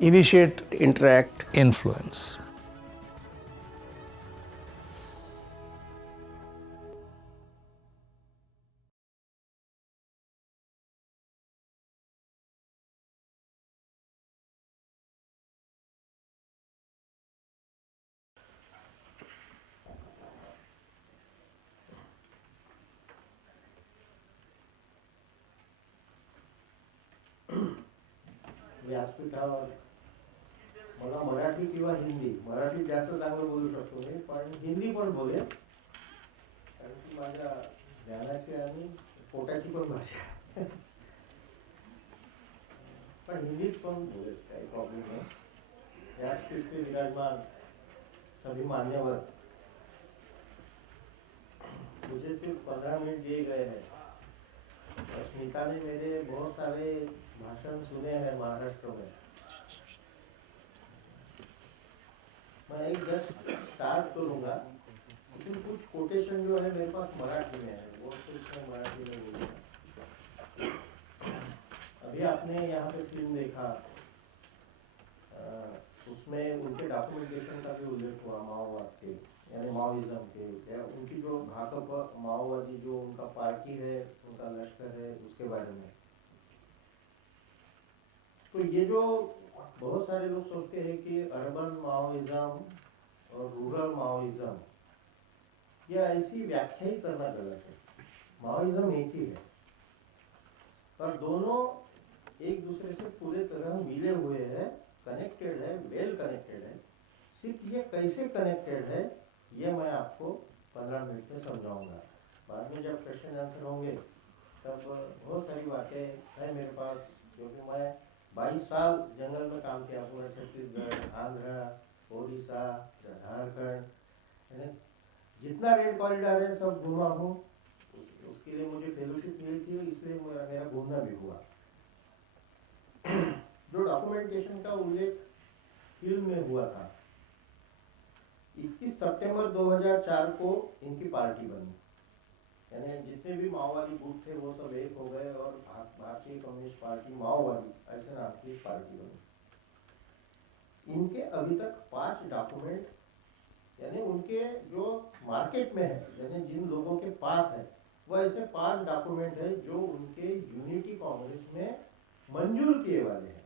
initiate, interact, influence. व्यासपीठावर मला मराठी किंवा हिंदी, मराठी जास्त चांगलं बोलू शकतो मी, पण हिंदी पण बोलेल, कारण की माझ्या ज्ञानाची आणि पोटाची पण भाषा आहे. पण हिंदीत पण बोलेल, काही प्रॉब्लेम नाही. व्यासपीठ पे विराजमान सभी मान्यवर, मुझे सिर्फ 15 मिनट दिए गए हैं. स्मिता ने मेरे बहुत सारे भाषण सुने हैं महाराष्ट्र में. मैं एक जस्ट स्टार्ट करूंगा, लेकिन कुछ कोटेशन जो है मेरे पास मराठी में है, वो सिर्फ मैं मराठी में बोलूँगा. अभी आपने यहाँ पे फिल्म देखा, उसमें उनके डॉक्यूमेंटेशन का भी उल्लेख हुआ, माओवाद के यानी माओइज्म के, या उनकी जो घातक माओवादी जो उनका पार्टी है, उनका लश्कर है, उसके बारे में. तो ये जो बहुत सारे लोग सोचते हैं कि अर्बन माओइज्म और रूरल माओइज्म, यह ऐसी व्याख्या ही करना गलत है. माओइज्म एक ही है, पर दोनों एक दूसरे से पूरे तरह मिले हुए हैं, कनेक्टेड है, वेल कनेक्टेड है. सिर्फ ये कैसे कनेक्टेड है, ये मैं आपको 15 मिनट में समझाऊंगा. बाद में जब क्वेश्चन आंसर होंगे तब बहुत सारी बातें हैं मेरे पास, क्योंकि मैं 22 साल जंगल में काम किया, पूरा छत्तीसगढ़, आंध्र, ओडिशा, झारखंड, जितना रेड कॉरिडोर है सब घूमा हूँ. उसके लिए मुझे फेलोशिप मिली थी, इसलिए मेरा घूमना भी हुआ. जो डॉक्यूमेंटेशन का उल्लेख फिल्म में हुआ था, 21 सितंबर 2004 को इनकी पार्टी बनी, यानी जितने भी माओवादी गुट थे वो सब एक हो गए और भारतीय कम्युनिस्ट पार्टी माओवादी ऐसे नाम की पार्टी बनी. इनके अभी तक 5 डॉक्यूमेंट, यानी उनके जो मार्केट में है, यानी जिन लोगों के पास है, वो ऐसे 5 डॉक्यूमेंट है जो उनके यूनिटी कांग्रेस में मंजूर किए वाले हैं.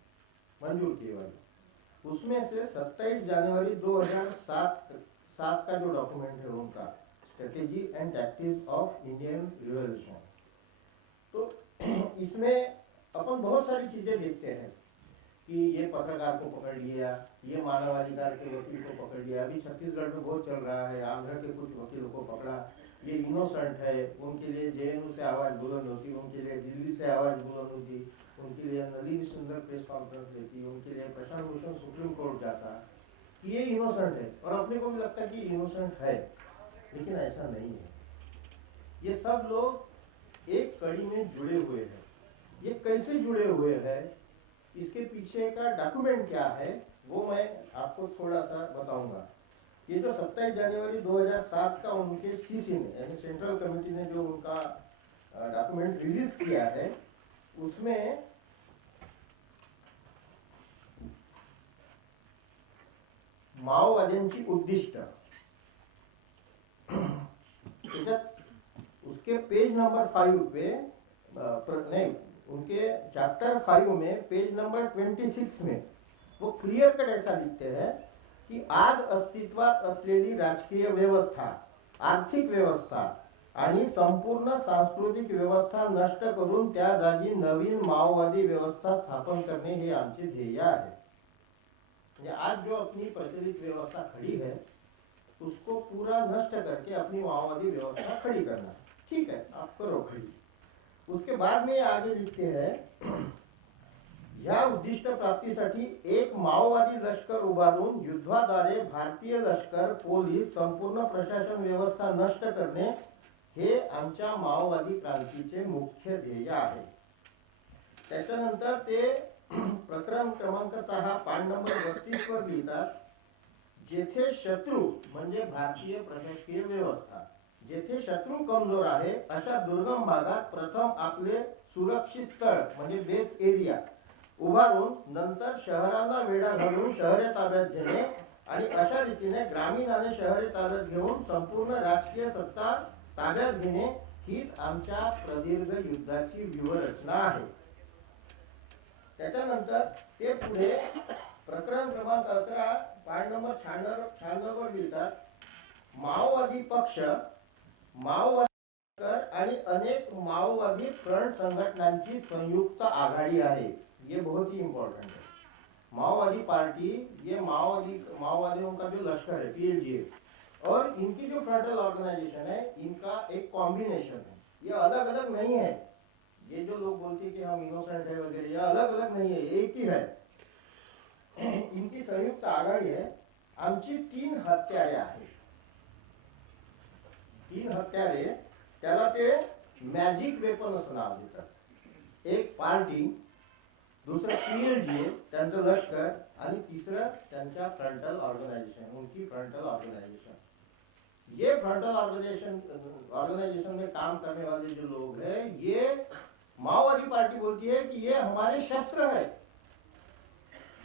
उसमें से 27 जनवरी 2007 का जो डॉक्यूमेंट है उनका, strategy and tactics of Indian revolution. तो इसमें अपन बहुत सारी चीजें देखते हैं कि ये पत्रकार को पकड़ लिया, ये मानवाधिकार के वकील को पकड़ लिया, अभी छत्तीसगढ़ में बहुत चल रहा है, आंध्र के कुछ वकीलों को पकड़ा, ये इनोसेंट है, उनके लिए जेएनयू से आवाज बुलंद होती, उनके लिए दिल्ली से आवाज बुलंद होती, उनके लिए नलिनी सुंदर प्रेस कॉन्फ्रेंस देती, उनके लिए प्रशांत भूषण सुप्रीम कोर्ट जाता कि ये इनोसेंट है, और अपने को भी लगता है कि इनोसेंट है, लेकिन ऐसा नहीं है. ये सब लोग एक कड़ी में जुड़े हुए हैं. ये कैसे जुड़े हुए हैं, इसके पीछे का डॉक्यूमेंट क्या है, वो मैं आपको थोड़ा सा बताऊंगा. ये जो 27 जनवरी 2007 का उनके सीसी ने, यानी सेंट्रल कमेटी ने जो उनका डॉक्यूमेंट रिलीज किया है, उसमें माओवाद्यांची उद्दिष्ट, उसके पेज नंबर 5 पे नहीं, उनके चैप्टर 5 में पेज नंबर 26 में वो क्लियर कट ऐसा लिखते हैं की आज अस्तित्वात असलेली राजकीय व्यवस्था, आर्थिक व्यवस्था आणि संपूर्ण सांस्कृतिक व्यवस्था नष्ट करून त्या जागी नवीन माओवादी व्यवस्था स्थापन करणे हे आमचे ध्येय आहे. म्हणजे आज जो अपनी प्रचलित व्यवस्था खड़ी है उसको पूरा नष्ट करके अपनी माओवादी व्यवस्था खड़ी करना. ठीक है, आप करो खड़ी. उसके बाद में आगे लिखते हैं, या उद्दिष्ट प्राप्तीसाठी एक माओवादी लष्कर उभारून युद्धाद्वारे भारतीय लष्कर, पोलीस, संपूर्ण प्रशासन व्यवस्था नष्ट करणे हे आमच्या माओवादी क्रांतीचे मुख्य ध्येय आहे. त्याच्यानंतर ते प्रकरण क्रमांक 6 पान नंबर 32 वर लिहितात, जेथे शत्रू म्हणजे भारतीय प्रशासकीय व्यवस्था, जेथे शत्रू कमजोर आहे अशा दुर्गम भागात प्रथम आपले सुरक्षित स्थळ म्हणजे बेस एरिया उभारून नंतर शहरांना वेढा घालून शहरे ताब्यात घेणे आणि अशा रीतीने ग्रामीण आणि शहरे ताब्यात घेऊन संपूर्ण राजकीय सत्ता ताब्यात घेणे हीच आमच्या प्रदीर्घ युद्धाची व्यूहरचना आहे. त्याच्यानंतर ते पुढे प्रकरण क्रमांक 11 पान नंबर 96 वर लिहितात, माओवादी पक्ष, माओवादी आणि अनेक माओवादी फ्रंट संघटनांची संयुक्त आघाडी आहे. ये बहुत ही इंपॉर्टेंट है. माओवादी पार्टी, ये माओवादियों का जो लश्कर है पीएलजीए, और इनकी जो फ्रंटल ऑर्गेनाइजेशन है, इनका एक कॉम्बिनेशन है. ये अलग अलग नहीं है. ये जो लोग बोलते हैं कि हम इनोसेंट है वगैरह, ये अलग अलग नहीं है, एक ही है. इनकी संयुक्त आघाडी आहे. आमची 3 हत्यारे आहेत. 3 हत्यारे, त्याला ते मॅजिक वेपन असं नाव देतात. एक पार्टी, दूसरा पीएलजीए त्यांचं लष्कर, आणि तीसरा त्यांच्या फ्रंटल ऑर्गेनाइजेशन, उनकी फ्रंटल ऑर्गेनाइजेशन. ये फ्रंटल ऑर्गेनाइजेशन में काम करने वाले जो लोग हैं, ये माओवादी पार्टी बोलती है कि ये हमारे शस्त्र है.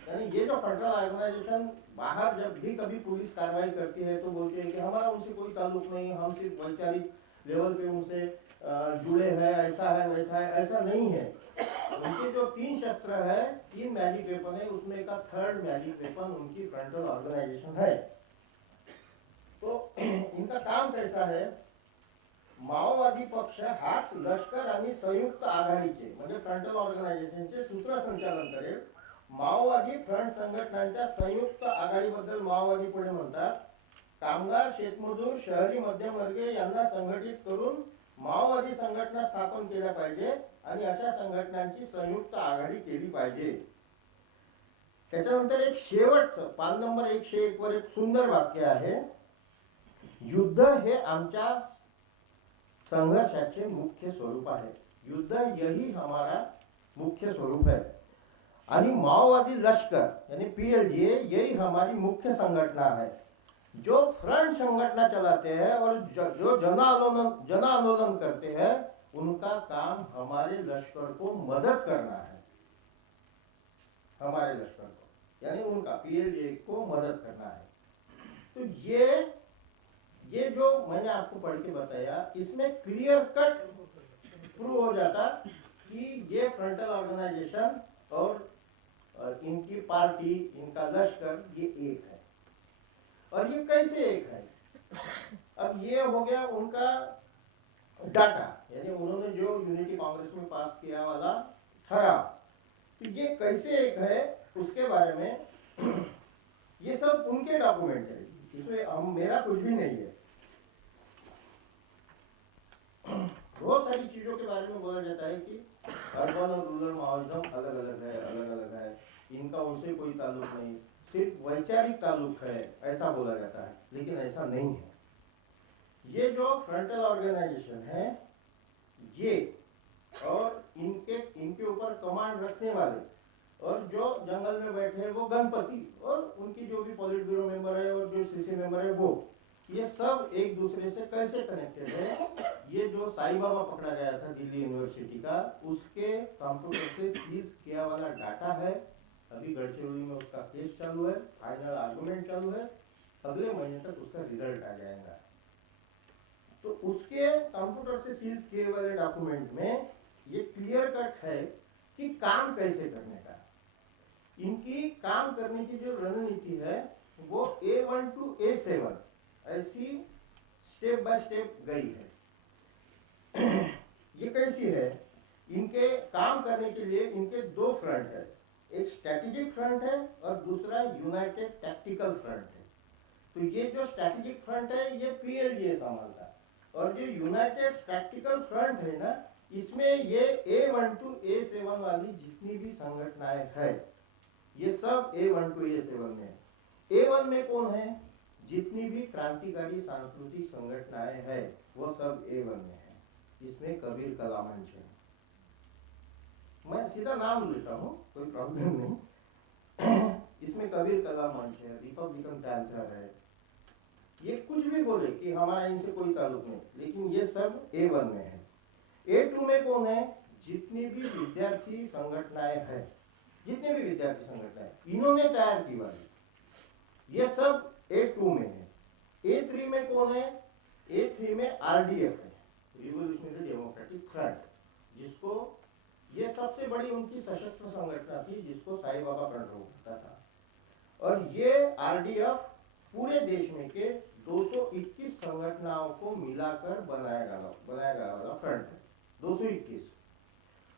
यानी ये जो फ्रंटल ऑर्गेनाइजेशन बाहर जब भी कभी पुलिस कार्रवाई करती है तो बोलते हैं कि हमारा उनसे कोई ताल्लुक नहीं, हम सिर्फ वैचारिक लेवल पे उनसे जुड़े हैं, ऐसा है वैसा है. ऐसा नहीं है. उनके जो 3 शस्त्र है, 3 मैजिक वेपन है, उसमें का 3rd मैजिक वेपन उनकी फ्रंटल ऑर्गेनाइजेशन है. तो इनका काम कैसा है, माओवादी पक्ष हाच लष्कर आणि संयुक्त आघाडीचे म्हणजे फ्रंटल ऑर्गेनायझेशनचे सूत्रसंचालन करेल. माओवादी फ्रंट संघटनांच्या संयुक्त आघाडीबद्दल माओवादी पुढे म्हणतात, कामगार, शेतमजूर, शहरी मध्यमवर्गीय यांना संघटित करून माओवादी संघटना स्थापन केल्या पाहिजे आणि अशा संघटनांची संयुक्त आघाडी केली पाहिजे. त्याच्यानंतर एक शेवटचं पान नंबर 101 वर एक सुंदर वाक्य आहे, युद्ध हे आमच्या संघर्षाचे मुख्य स्वरूप आहे. युद्ध यही हमारा मुख्य स्वरूप है. आणि माओवादी लश्कर यानी पीएलजीए यही हमारी मुख्य संगठना है. जो फ्रंट संगठना चलाते हैं और जो जन आंदोलन करते हैं, उनका काम हमारे लश्कर को मदद करना है. हमारे लश्कर को यानी उनका पीएलजीए को मदद करना है. तो ये जो मैंने आपको पढ़ के बताया, इसमें क्लियर कट प्रूव हो जाता कि ये फ्रंटल ऑर्गेनाइजेशन और इनकी पार्टी, इनका लश्कर, ये एक है. और ये कैसे एक है? अब ये हो गया उनका डाटा, यानी उन्होंने जो यूनिटी कांग्रेस में पास किया वाला ठराव. तो ये कैसे एक है उसके बारे में ये सब उनके डॉक्यूमेंट है, इसमें मेरा कुछ भी नहीं है. बहुत सारी चीजों के बारे में बोला जाता है कि अर्बन और रूरल माओवादिज्म अलग अलग है, इनका उनसे कोई ताल्लुक नहीं, सिर्फ वैचारिक ताल्लुक है, ऐसा बोला जाता है. लेकिन ऐसा नहीं है. ये जो फ्रंटल ऑर्गेनाइजेशन है, ये और इनके ऊपर कमांड रखने वाले और जो जंगल में बैठे हैं वो गणपति, और उनकी जो भी पॉलिट ब्यूरो मेंबर है और जो सीसी मेंबर है वो, ये सब एक दूसरे से कैसे कनेक्टेड है. ये जो साई बाबा पकड़ा गया था दिल्ली यूनिवर्सिटी का, उसके कंप्यूटर से सीज किया वाला डाटा है. अभी गढ़चिरौली में उसका केस चालू है, फाइनल आर्गुमेंट चालू है, अगले महीने तक उसका रिजल्ट आ जाएगा. तो उसके कंप्यूटर से सीज किए वाले डॉक्यूमेंट में ये क्लियर कट है कि काम कैसे करने का. इनकी काम करने की जो रणनीति है वो A1 to A7 ऐसी स्टेप बाय स्टेप गई है. ये कैसी है? इनके काम करने के लिए इनके 2 फ्रंट है, एक स्ट्रैटेजिक फ्रंट है और दूसरा यूनाइटेड टैक्टिकल फ्रंट है. तो ये जो स्ट्रैटेजिक फ्रंट है ये पीएलजीए संभालता है, और जो यूनाइटेड टैक्टिकल फ्रंट है ना, इसमें ये A1 to A7 वाली जितनी भी संगठनाएं है, ये सब A1 to A7 में है. A1 में कौन है? जितनी भी क्रांतिकारी सांस्कृतिक संगठनाएं है वो सब A1 में है. इसमें कबीर कला मंच है. मैं सीधा नाम लेता हूँ, कोई प्रॉब्लम नहीं. इसमें कबीर कला मंच है, रिपब्लिकन पैंथर है. ये कुछ भी बोले कि हमारा इनसे कोई ताल्लुक नहीं, लेकिन ये सब A1 में है. A2 में कौन है? जितनी भी विद्यार्थी संगठनाएं है जितने भी विद्यार्थी संगठन है इन्होंने तैयार की वाली, ये सब A2 में है। A3 में कौन है? A3 में RDF है, रिवोल्यूशनरी डेमोक्रेटिक फ्रंट, जिसको ये सबसे बड़ी उनकी सशस्त्र संगठन थी जिसको साईं बाबा कंट्रोल करता था। और ये RDF पूरे देश में के 221 संगठनों को मिलाकर बनाया गया वाला फ्रंट है, 221।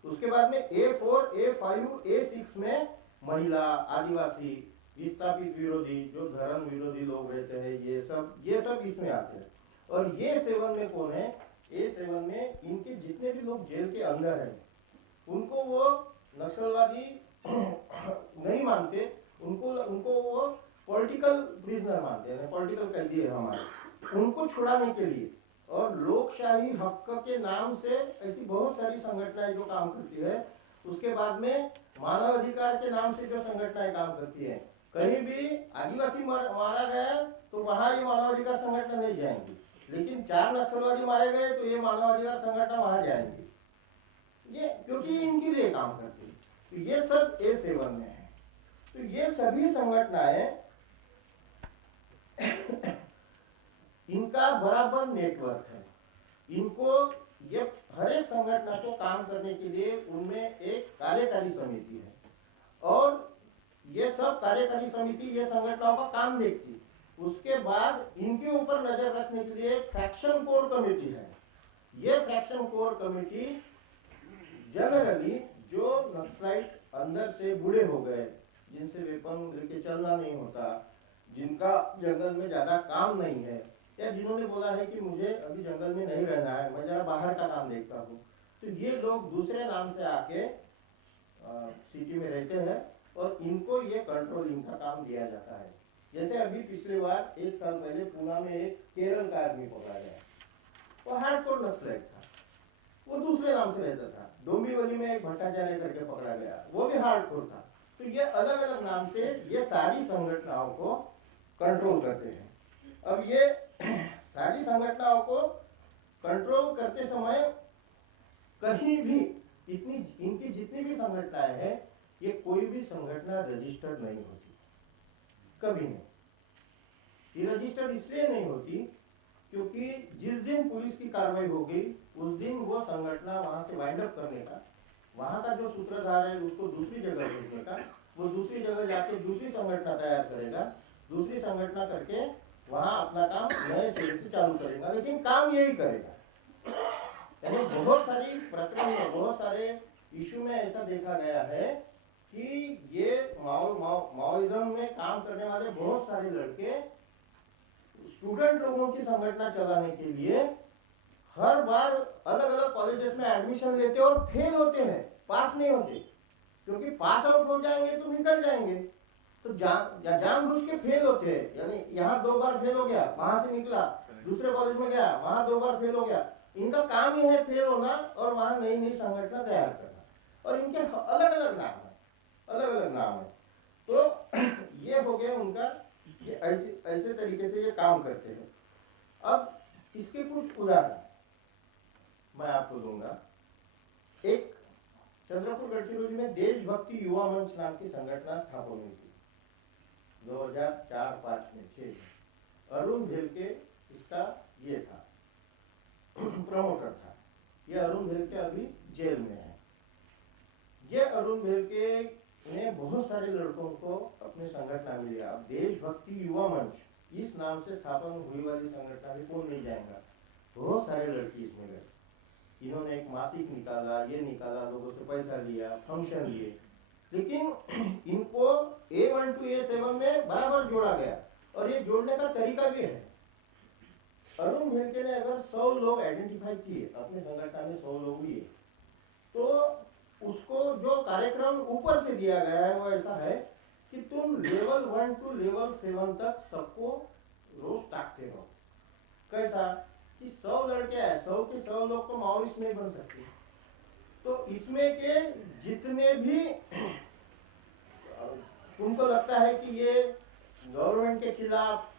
उसके बाद में A4, A5, A6 में महिला, आदिवासी, विस्थापित विरोधी, जो धर्म विरोधी लोग रहते हैं, ये सब इसमें आते हैं। और ये 7 में कौन है? A7 में इनके जितने भी लोग जेल के अंदर हैं उनको वो नक्सलवादी नहीं मानते, उनको वो पॉलिटिकल प्रिजनर मानते हैं, पॉलिटिकल कैदी है हमारे, उनको छुड़ाने के लिए। और लोकशाही हक के नाम से ऐसी बहुत सारी संगठनाएं जो काम करती है। उसके बाद में मानव अधिकार के नाम से जो संगठनाएं काम करती है, कहीं भी आदिवासी मारा गया तो वहां ये मानवाधिकार संगठन नहीं जाएंगी, लेकिन 4 नक्सलवादी मारे गए तो ये मानवाधिकार संगठन वहां जाएंगे, ये क्योंकि इनके लिए काम करते हैं। तो ये सब A7 में है। तो ये सभी संगठनाएं इनका बराबर नेटवर्क है। इनको ये हर एक संगठन को काम करने के लिए उनमें एक कार्यकारी समिति है, और ये सब कार्यकारी समिति ये संगठनों का काम देखती है। उसके बाद इनके ऊपर नजर रखने के लिए एक फ्रैक्शन कोर कमेटी है। ये फ्रैक्शन कोर कमेटी जनरली जो नक्सलाइट अंदर से बूढ़े हो गए, जिनसे वेपन लेके चलना नहीं होता, जिनका जंगल में ज्यादा काम नहीं है, या जिन्होंने बोला है कि मुझे अभी जंगल में नहीं रहना है, मैं जरा बाहर का काम देखता हूँ, तो ये लोग दूसरे नाम से आके सिटी में रहते हैं और इनको ये कंट्रोलिंग का काम दिया जाता है। जैसे अभी पिछले बार 1 साल पहले पूना में एक केरल का आदमी पकड़ा गया, वो हार्डकोर नक्सलाइट था, वो दूसरे नाम से रहता था। डोंबिवली में एक भट्टाचार्य करके पकड़ा गया, वो भी हार्डकोर था। तो ये अलग अलग नाम से ये सारी संगठनों को कंट्रोल करते हैं। अब ये सारी संगठनों को कंट्रोल करते समय कहीं भी इनकी जितनी भी संगठनाएं हैं, ये कोई भी संगठन रजिस्टर्ड नहीं होती, कभी नहीं। ये रजिस्टर्ड इसलिए नहीं होती क्योंकि जिस दिन पुलिस की कार्रवाई हो गई उस दिन वो संगठन वहां से वाइंड अप करने का, वहां का जो सूत्रधार है उसको दूसरी जगह भेजने का, वो दूसरी जगह जाके दूसरी संगठन तैयार करेगा, दूसरी संगठन करके वहां अपना काम नए सिरे से चालू करेगा, लेकिन काम यही करेगा। यानी बहुत सारी प्रकरण में, बहुत सारे इशू में ऐसा देखा गया है कि ये माओइज्म में काम करने वाले बहुत सारे लड़के स्टूडेंट लोगों की संगठन चलाने के लिए हर बार अलग अलग कॉलेजेस में एडमिशन लेते और फेल होते हैं, पास नहीं होते, क्योंकि पास आउट हो जाएंगे तो निकल जाएंगे, तो जानबूझ के फेल होते हैं। यानी यहाँ 2 बार फेल हो गया, वहां से निकला, दूसरे कॉलेज में गया, वहां 2 बार फेल हो गया। इनका काम ही है फेल होना और वहां नई नई संगठन तैयार करना, और इनके अलग अलग नाम है, अलग अलग नाम है। तो ये हो गया उनका, ये ऐसे तरीके से ये काम करते हैं। अब इसके कुछ उदाहरण मैं आपको दूंगा। एक चंद्रपुर गढ़चिरौली में देशभक्ति युवा मंच नाम की संगठन स्थापन हुई थी 2004-5 में 6। अरुण भेलके इसका ये था प्रमोटर था। ये अरुण भेलके अभी जेल में है। ये अरुण भेलके ने बहुत सारे लड़कों को अपने संगठन में लिया। अब देशभक्ति युवा मंच इस नाम से स्थापन हुई वाली संगठन में कौन नहीं जाएगा, बहुत सारे लड़के इसमें गए। इन्होंने एक मासिक निकाला, ये निकाला, लोगों से पैसा लिया, फंक्शन लिए, लेकिन इनको A1 to A7 में बराबर जोड़ा गया। और ये जोड़ने का तरीका भी है। अरुण भेलके ने अगर 100 लोग आइडेंटिफाई किए, अपने संगठन में 100 लोग लिए, तो उसको जो कार्यक्रम ऊपर से दिया गया है वो ऐसा है कि तुम लेवल 1 to लेवल 7 तक सबको रोज ताकते रहो। कैसा कि 100 लड़के हैं, 100 के 100 लोग तो माओइस्ट नहीं बन सकते, तो इसमें के जितने भी तुमको लगता है कि ये गवर्नमेंट के खिलाफ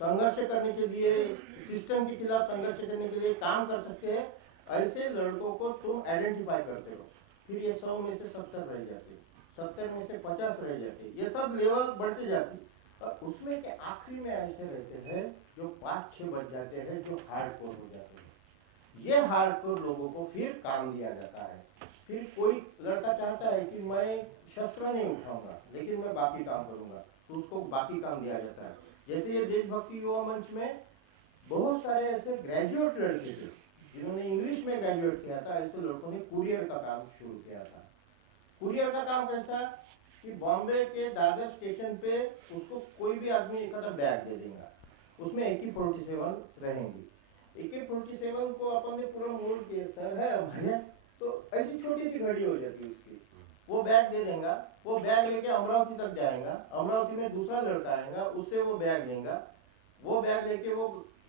संघर्ष करने के लिए, सिस्टम के खिलाफ संघर्ष करने के लिए काम कर सकते हैं, ऐसे लड़कों को तुम आइडेंटिफाई करते हो। फिर ये 100 में से 70 रह जाते, 70 में से 50 रह जाते, ये सब लेवल बढ़ते जाती। और उसमें के आखिरी में ऐसे रहते हैं जो 5-6 बच जाते हैं, जो हार्डकोर हो जाते हैं। ये हार्डकोर लोगों को फिर काम दिया जाता है। फिर कोई लड़का चाहता है कि मैं शस्त्र नहीं उठाऊंगा लेकिन मैं बाकी काम करूंगा, तो उसको बाकी काम दिया जाता है। जैसे ये देशभक्ति युवा मंच में बहुत सारे ऐसे ग्रेजुएट लड़के थे जिन्होंने इंग्लिश में ग्रेजुएट किया था। ऐसे लड़कों ने कुरियर का काम शुरू किया था। कुरियर का काम कैसा कि बॉम्बे के दादर स्टेशन पे उसको कोई भी आदमी एक आधा बैग दे देगा, उसमें AK-47 रहेंगी। AK-47 को अपन ने पूरा मोड़ के, सर है हमारे, तो ऐसी छोटी सी घड़ी हो जाती है उसकी, वो बैग दे देगा। वो बैग लेके अमरावती तक जाएगा, अमरावती में दूसरा लड़का आएगा, उससे वो बैग लेगा। वो बैग लेके वो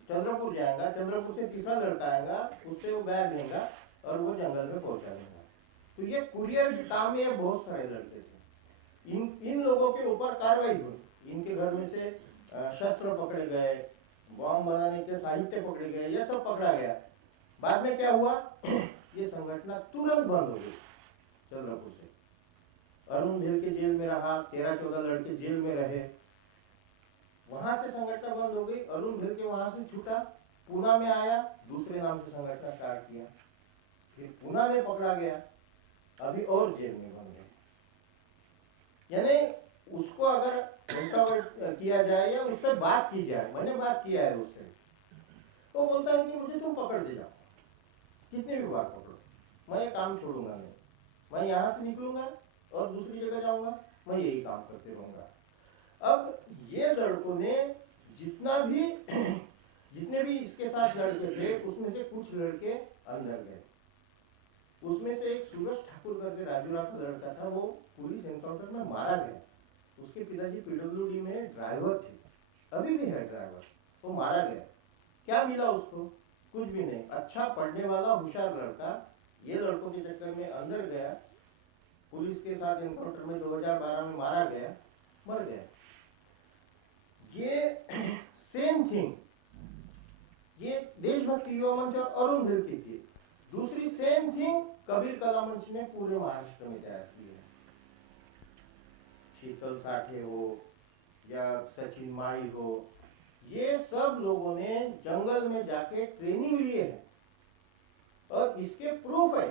चंद्रपुर जाएगा, चंद्रपुर से तीसरा लड़का आएगा, उससे वो बैग लेगा और वो जंगल में पहुंचा देगा। तो ये कुरियर के काम में बहुत सारे लड़के थे। इन लोगों के ऊपर कार्रवाई हुई। इनके घर में से शस्त्र पकड़े गए, बॉम्ब बनाने के साहित्य पकड़े गए, ये सब पकड़ा गया। बाद में क्या हुआ, ये संगठन तुरंत बंद हो गई चंद्रपुर से। अरुण भेल के जेल में रहा, 13-14 लड़के जेल में रहे, वहां से संगठन बंद हो गई। अरुण भेल के वहां से छूटा, पूना में आया, दूसरे नाम से संगठन स्टार्ट किया, फिर पूना में पकड़ा गया, अभी और जेल में बंद गए। यानी उसको अगर इंटरवर्ट किया जाए या उससे बात की जाए, मैंने बात किया है उससे, वो बोलता है कि मुझे तुम पकड़ दे जाओ, कितने भी बार पकड़ो, मैं ये काम छोड़ूंगा नहीं, मैं यहाँ से निकलूंगा और दूसरी जगह जाऊंगा, मैं यही काम करते रहूंगा। अब ये लड़कों ने जितने भी इसके साथ लड़के थे, उसमें से कुछ लड़के अंदर गए। उसमें से एक सूरज ठाकुर करके राजूरा का लड़का था, वो पुलिस एनकाउंटर में मारा गया। उसके पिताजी PWD में ड्राइवर थे, अभी भी है ड्राइवर, वो मारा गया। क्या मिला उसको? कुछ भी नहीं। अच्छा पढ़ने वाला होशियार लड़का ये लड़कों के चक्कर में अंदर गया, पुलिस के साथ एनकाउंटर में 2012 में मारा गया, मर गया। ये सेम थिंग ये देशभक्ति युवा मंच और अरुण भेल की थी। दूसरी सेम थिंग कबीर कला मंच ने पूरे महाराष्ट्र में तैयार की है। शीतल साठे हो या सचिन माड़ी हो, ये सब लोगों ने जंगल में जाके ट्रेनिंग लिए है और इसके प्रूफ है।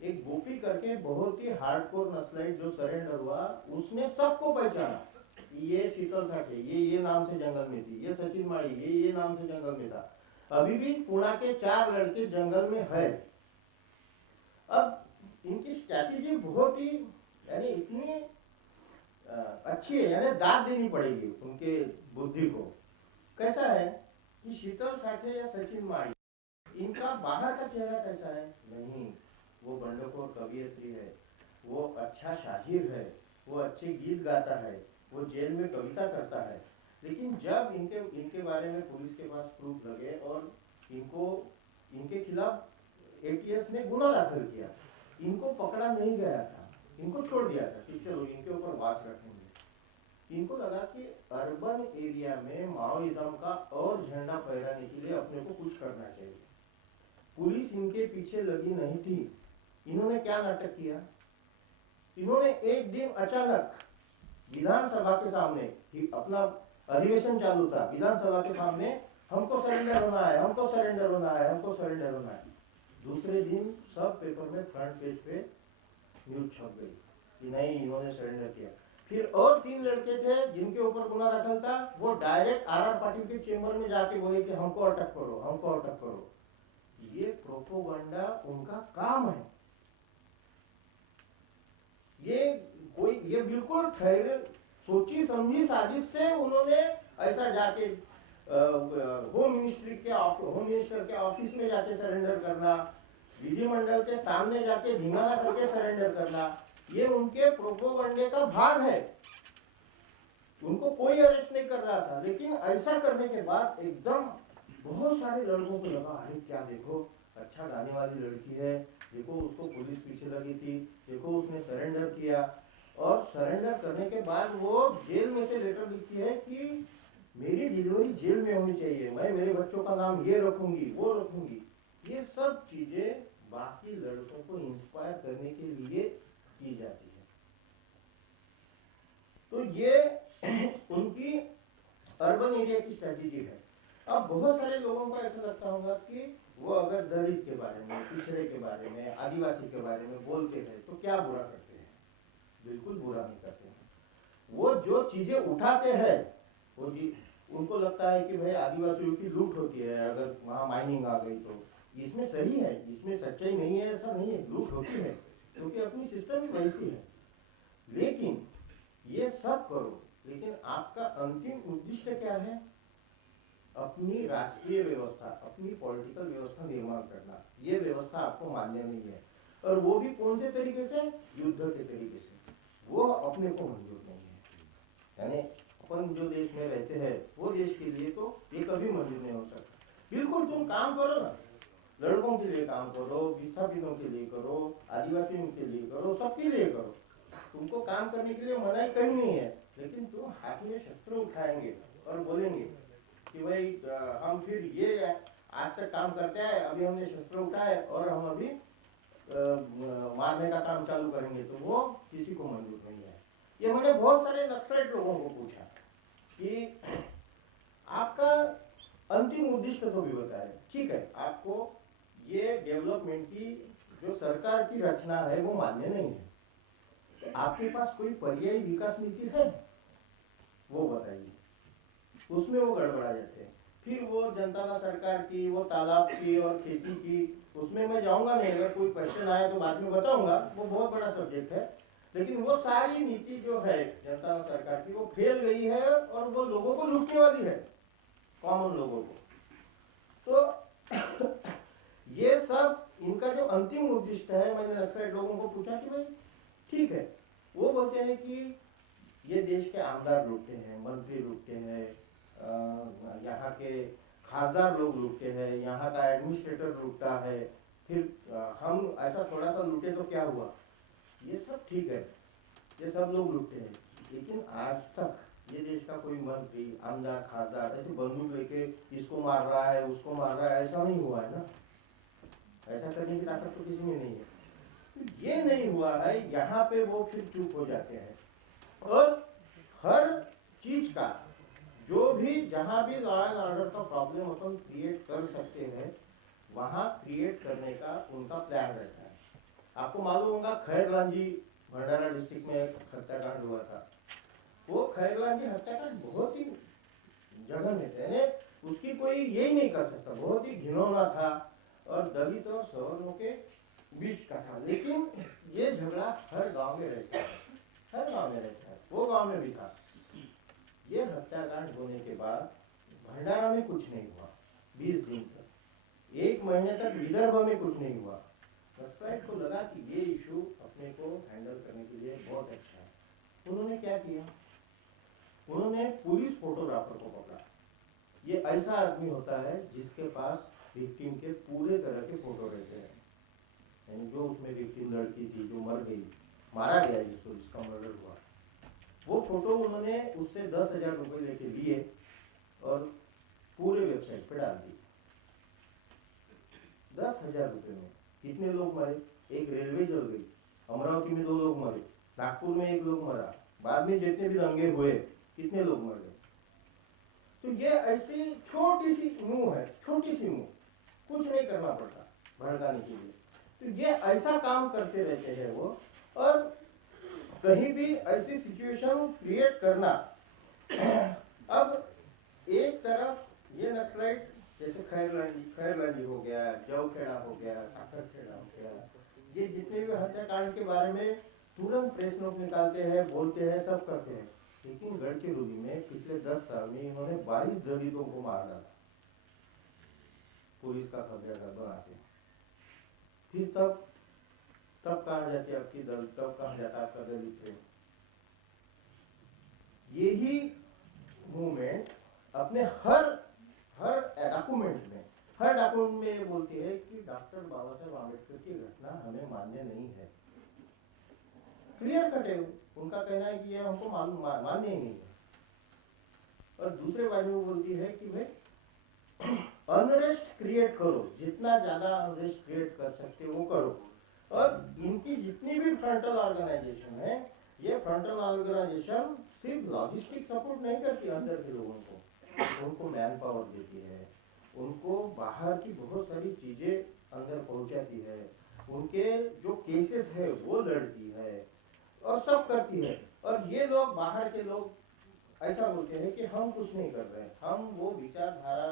एक गोपी करके बहुत ही हार्डकोर नक्सलाइट जो सरेंडर हुआ, उसने सबको पहचाना। ये शीतल साठे ये नाम से जंगल में थी, ये सचिन माड़ी ये नाम से जंगल में था। अभी भी पुणे के 4 लड़के जंगल में है। अब इनकी स्ट्रैटेजी बहुत ही यानी इतनी अच्छी है, यानी दाद देनी पड़ेगी उनके बुद्धि को। कैसा है कि शीतल साठे या सचिन माड़ी, इनका बाहर का चेहरा कैसा है? नहीं, वो बंडखोर कवियत्री है, वो अच्छा शाहिर है, वो अच्छे गीत गाता है, वो जेल में कविता करता है। लेकिन जब इनके बारे में पुलिस के पास प्रूफ लगे और इनके खिलाफ ATS ने गुना दाखिल किया, इनको पकड़ा नहीं गया था, इनको छोड़ दिया था कि चलो इनके ऊपर वाच रखेंगे। इनको लगा कि अर्बन एरिया में माओइज्म का और झंडा फहराने के लिए अपने को कुछ करना चाहिए। पुलिस इनके पीछे लगी नहीं थी। इन्होंने क्या नाटक किया? इन्होंने एक दिन अचानक विधानसभा के सामने, अपना अधिवेशन चालू था, विधानसभा के सामने हमको सरेंडर होना है, हमको सरेंडर होना है, हमको सरेंडर होना है। दूसरे दिन सब पेपर में फ्रंट पेज पे न्यूज छप गई कि नहीं, इन्होंने सरेंडर किया। फिर और 3 लड़के थे जिनके ऊपर गुना दाखिल था, वो डायरेक्ट RR पाटिल के चेंबर में जाके बोले कि हमको अटक करो, हमको अटक करो। ये प्रोपोगंडा उनका काम है। ये बिल्कुल ठहरे सोची समझी साजिश से उन्होंने ऐसा जाके होम मिनिस्टर के ऑफिस में जाके सरेंडर करना, विधिमंडल के सामने जाके धींगाना करके सरेंडर करना, ये उनके प्रोपोगंडे का भाग है। उनको कोई अरेस्ट नहीं कर रहा था, लेकिन ऐसा करने के बाद एकदम बहुत सारे लड़कों को लगा, अरे क्या देखो अच्छा गाने वाली लड़की है, देखो उसको पुलिस पीछे लगी थी, देखो उसने सरेंडर किया। और सरेंडर करने के बाद वो जेल में से लेटर लिखती है कि मेरी डिलीवरी जेल में होनी चाहिए, मैं मेरे बच्चों का नाम ये रखूंगी वो रखूंगी। ये सब चीजें बाकी लड़कों को इंस्पायर करने के लिए की जाती है। तो ये उनकी अर्बन एरिया की स्ट्रेटेजी है। अब बहुत सारे लोगों को ऐसा लगता होगा कि वो अगर दलित के बारे में, पिछड़े के बारे में, आदिवासी के बारे में बोलते हैं तो क्या बुरा करते हैं? बिल्कुल बुरा नहीं करते हैं। वो जो चीजें उठाते हैं वो जी उनको लगता है कि भाई आदिवासियों की लूट होती है, अगर वहाँ माइनिंग आ गई तो इसमें सही है, इसमें सच्चाई नहीं है ऐसा नहीं है, लूट होती है क्योंकि अपनी सिस्टम ही वैसी है। लेकिन ये सब करो, लेकिन आपका अंतिम उद्देश्य क्या है? अपनी राजकीय व्यवस्था, अपनी पॉलिटिकल व्यवस्था निर्माण करना। ये व्यवस्था आपको मान्य नहीं है, और वो भी कौन से तरीके से? युद्ध के तरीके से। वो अपने को मंजूर नहीं है। यानी अपन जो देश में रहते हैं वो देश के लिए तो ये कभी मंजूर नहीं हो सकता। बिल्कुल तुम काम करो ना, लड़कों के लिए काम करो, विस्थापितों के लिए करो, आदिवासियों के लिए करो, सबके लिए करो। तुमको काम करने के लिए मनाही कहीं नहीं है, लेकिन तुम हाथ में शस्त्र उठाएंगे और बोलेंगे कि भाई हम फिर ये आज तक काम करते हैं, अभी हमने शस्त्र उठाए और हम अभी मारने का काम चालू करेंगे, तो वो किसी को मंजूर नहीं है। ये मैंने बहुत सारे नक्सलाइट लोगों को पूछा कि आपका अंतिम उद्देश्य तो भी बताए। ठीक है, आपको ये डेवलपमेंट की जो सरकार की रचना है वो मान्य नहीं है, तो आपके पास कोई पर्यायी विकास नीति है? वो बताइए। उसमें वो गड़बड़ा जाते हैं। फिर वो जनता सरकार की, वो तालाब की और खेती की, उसमें मैं जाऊंगा नहीं, अगर कोई क्वेश्चन आया तो बाद में बताऊंगा, वो बहुत बड़ा सब्जेक्ट है। लेकिन वो सारी नीति जो है जनता सरकार की वो फेल गई है और वो लोगों को लूटने वाली है, कॉमन लोगों को। तो ये सब इनका जो अंतिम उद्देश्य है, मैंने नक्सलाइट लोगों को पूछा कि भाई ठीक है, वो बोलते हैं कि ये देश के आमदार लूटते हैं, मंत्री लूटते हैं, यहाँ के खासदार लोग लूटते हैं, यहाँ का एडमिनिस्ट्रेटर लूटता है, फिर हम ऐसा थोड़ा सा लूटे तो क्या हुआ? ये सब ठीक है, ये सब लोग लूटते हैं, लेकिन आज तक ये देश का कोई मंत्री, आमदार, खासदार ऐसे बंदूक लेके इसको मार रहा है, उसको मार रहा है, ऐसा नहीं हुआ है ना। ऐसा करने की ताकत तो किसी में नहीं है। तो ये नहीं हुआ है, यहाँ पे वो फिर चुप हो जाते हैं। और हर चीज का जो भी, जहां भी लॉ एंड ऑर्डर का प्रॉब्लम अपन क्रिएट कर सकते हैं, वहां क्रिएट करने का उनका प्लान रहता है। आपको मालूम होगा खैरलांजी भंडारा डिस्ट्रिक्ट में एक हत्याकांड हुआ था। वो खैरलांजी हत्याकांड बहुत ही जघन्य थे, उसकी कोई यही नहीं कर सकता, बहुत ही घिनौना था और दलित और सवर्णों के बीच का था। लेकिन ये झगड़ा हर गांव में रहता है, हर गांव में रहता है, वो गांव में भी था। ये हत्याकांड होने के बाद भंडारा में कुछ नहीं हुआ 20 दिन तक, 1 महीने तक विदर्भ में कुछ नहीं हुआ। नक्सलाइट को लगा कि ये इशू अपने को हैंडल करने के लिए बहुत अच्छा है। उन्होंने क्या किया? उन्होंने पुलिस फोटोग्राफर को पकड़ा। ये ऐसा आदमी होता है जिसके पास विक्टिम के पूरे तरह के फोटो रहते हैं, यानी जो उसमें विक्टिम लड़की थी जो मर गई, मारा गया जिसको, जिसका मर्डर हुआ, वो फोटो उन्होंने उससे 10,000 रुपये लेके लिए और पूरे वेबसाइट पे डाल दिए। 10,000 रुपये में कितने लोग मरे? एक रेलवे जल गई, अमरावती में 2 लोग मरे, नागपुर में 1 लोग मरा, बाद में जितने भी दंगे हुए कितने लोग मर गए। तो ये ऐसी छोटी सी मुंह है, छोटी सी मुंह, कुछ नहीं करना पड़ता भड़काने के लिए। तो ये ऐसा काम करते रहते हैं वो, और कहीं भी ऐसी सिचुएशन क्रिएट करना। अब एक तरफ ये नक्सलाइट जैसे खैरलांजी हो गया, जवखेड़ा हो गया, साखरखेड़ा हो गया, ये जितने भी हत्याकांड के बारे में तुरंत प्रेस नोट निकालते हैं, बोलते हैं, सब करते हैं। लेकिन गढ़चिरौली में पिछले 10 साल में इन्होंने 22 दलितों को मार डाला, पुलिस का खबरेदार बना के। फिर तब कहा जाती है आपकी दल, तब कहा जाता है आपका दलित प्रेम। यही मूवमेंट अपने हर डॉक्यूमेंट में ये बोलती है कि डॉक्टर बाबा साहेब आम्बेडकर की घटना हमें मान्य नहीं है। क्लियर कट है, उनका कहना है कि ये हमको मान्य ही नहीं है। और दूसरे बारे में बोलती है कि भाई अनरेस्ट क्रिएट करो, जितना ज्यादा अनरेस्ट क्रिएट कर सकते हो वो करो, और इनकी जितनी भी फ्रंटल ऑर्गेनाइजेशन है, ये फ्रंटल ऑर्गेनाइजेशन सिर्फ लॉजिस्टिक सपोर्ट नहीं करती अंदर के लोगों को, उनको मैन पावर देती है, उनको बाहर की बहुत सारी चीजें अंदर पहुंचाती है, उनके जो केसेस है वो लड़ती है और सब करती है। और ये लोग, बाहर के लोग ऐसा बोलते हैं कि हम कुछ नहीं कर रहे, हम वो विचारधारा,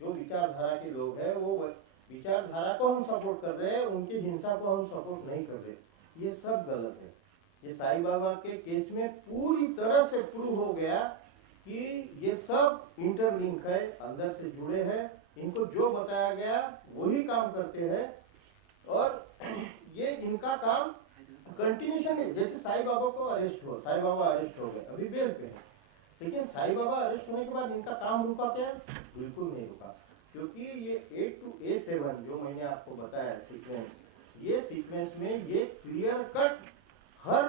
जो विचारधारा के लोग हैं वो विचारधारा को हम सपोर्ट कर रहे हैं, उनकी हिंसा को हम सपोर्ट नहीं कर रहे। ये सब गलत है। ये साईं बाबा के केस में पूरी तरह से प्रूव हो गया कि ये सब इंटरलिंक है, अंदर से जुड़े हैं, इनको जो बताया गया वही काम करते हैं और ये इनका काम कंटिन्यूशन है। जैसे साईं बाबा को अरेस्ट हो, साईं बाबा अरेस्ट हो गए, अभी बेल पे है, लेकिन साईं बाबा अरेस्ट होने के बाद इनका काम रुका क्या? बिल्कुल नहीं रुका, क्योंकि ये A to A7 जो मैंने आपको बताया सीक्वेंस, ये सीक्वेंस में ये क्लियर कट हर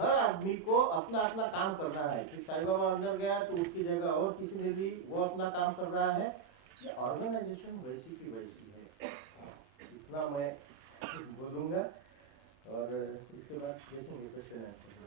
आदमी को अपना अपना काम करना है कि साईं बाबा अंदर गया तो उसकी जगह और किसी ने ली, वो अपना काम कर रहा है। ये ऑर्गेनाइजेशन वैसी की वैसी है, इतना मैं बोलूँगा और इसके बाद देखेंगे क्वेश्चन आंसर।